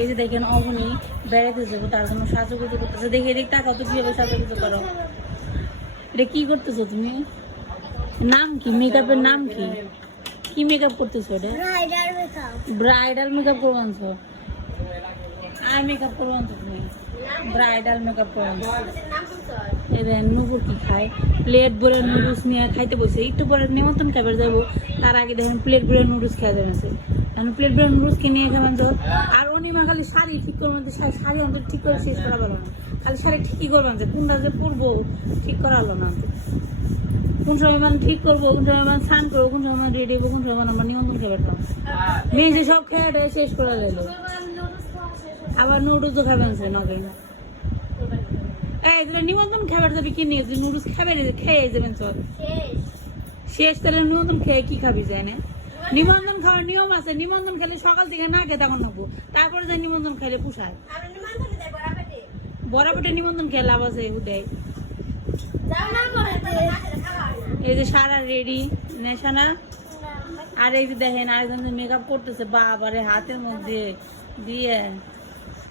এই যে দেখেন অবনি বেড়াতে যাব তার জন্য সাজুগুজু করতেছে। দেখে এদিক টাকা তো কীভাবে সাজুগুজু করো। এটা কি করতেছো তুমি? নাম কি? মেকআপের নাম কি? কি মেকআপ করতেছো এটা? ব্রাইডাল মেকআপ করব আনছো? আর মেকআপ করব আনছো তুমি? ব্রাইডাল মেকআপ করব এই দেখেন নুপুর কি খায়? প্লেট ভরে নুডলস নিয়ে খাইতে বসে। একটু পরে নিমন্ত্রণ খাবার যাব। তার আগে দেখেন প্লেট ভরে নুডলস খেয়ে যাবেন এখন প্লেট ভরে নুডলস কিনে খাবেন তো আর অনিমা খালি শাড়ি ঠিক করবেন তো শাড়ি অন্তত ঠিক করে শেষ করা পারল না। খালি শাড়ি ঠিকই করবেন যে কোনটা যে পরবো ঠিক করা হলো না। কোন সময় মানে ঠিক করব কোন সময় মানে স্নান করব কোন সময় মানে রেডি হব কোন সময় মানে আমরা নিমন্ত্রণ খাবার পাবো মেয়ে যে সব খেয়ে টেয়ে শেষ করে দিল আবার নুডলসও খাবেন সে নগে এই তোরা নিমন্ত্রণ খাবার যাবি কি নিয়ে নুডলস খাবে খেয়ে যাবেন চল। শেষ। তাহলে নিমন্ত্রণ খেয়ে কি খাবি যায় না নিমন্ত্রণ খাওয়ার নিয়ম আছে নিমন্ত্রণ খেলে সকাল থেকে না খেয়ে তখন নেব তারপরে যাই নিমন্ত্রণ খেলে পুষায়। বরাবরটা নিমন্ত্রণ খেয়ে লাভ আছে উঠে এই যে সারা রেডি নেশানা। আর এই যে দেখেন আরেকজন মেকআপ করতেছে বাবারে হাতের মধ্যে। দিয়ে।